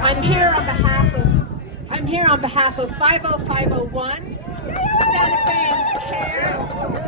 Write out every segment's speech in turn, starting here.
I'm here on behalf of 50501, Santa Fe Care,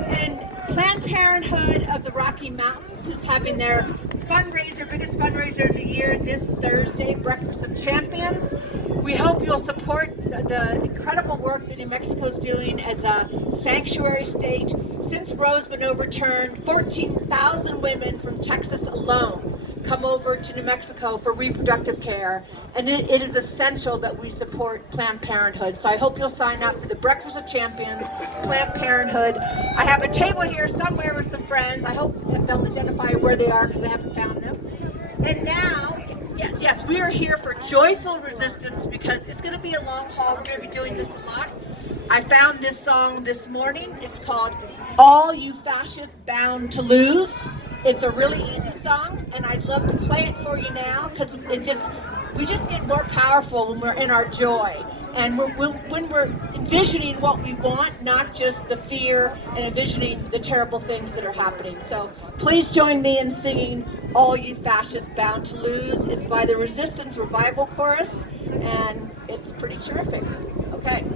and Planned Parenthood of the Rocky Mountains, who's having their fundraiser, biggest fundraiser of the year, this Thursday, Breakfast of Champions. We hope you'll support the incredible work that New Mexico is doing as a sanctuary state. Since Roe's been overturned, 14,000 women from Texas alone come over to New Mexico for reproductive care, and it is essential that we support Planned Parenthood. So I hope you'll sign up for the Breakfast of Champions, Planned Parenthood. I have a table here somewhere with some friends. I hope they'll identify where they are because I haven't found them. And now, yes, we are here for joyful resistance because it's going to be a long haul. We're going to be doing this a lot. I found this song this morning. It's called All You Fascists Bound to Lose. It's a really easy song, and I'd love to play it for you now because we just get more powerful when we're in our joy and when we're envisioning what we want, not just the fear and envisioning the terrible things that are happening. So please join me in singing All You Fascists Bound to Lose. It's by the Resistance Revival Chorus, and it's pretty terrific. Okay.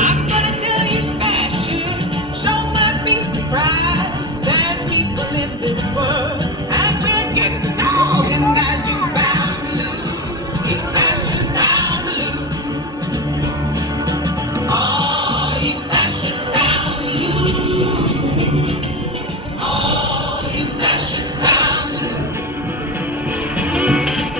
I'm gonna tell you, fascists, sure might be surprised. There's people in this world, and we're getting organized. You're bound to lose. You fascists bound to lose. All you fascists bound to lose. All you fascists bound to lose.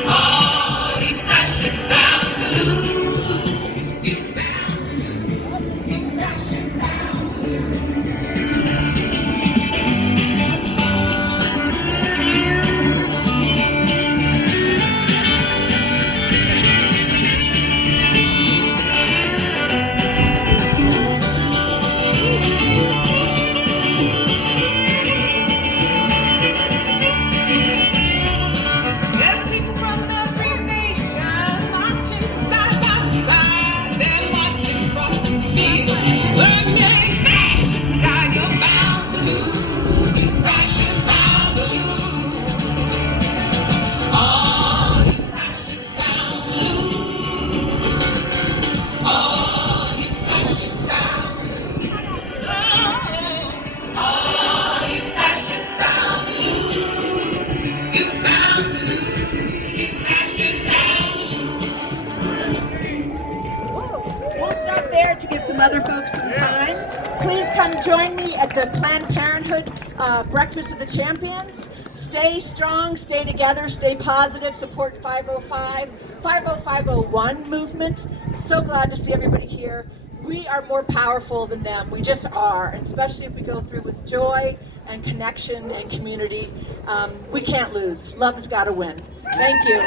All you fascists bound to lose. You bound to lose. You fascists bound to lose. There's people from every nation marching side by side. They're marching across the field. Where a million fascists die, you're bound to lose. You fascists bound to lose. All you fascists bound to lose. All you fascists bound to lose. All you fascists bound to lose. You bound to lose. You fascists bound to lose. We'll stop there to give some other folks some time. Please come join me at the Planned Parenthood Breakfast of the Champions. Stay strong, stay together, stay positive, support 50501 movement. So glad to see everybody here. We are more powerful than them. We just are, and especially if we go through with joy and connection and community. We can't lose. Love has got to win. Thank you.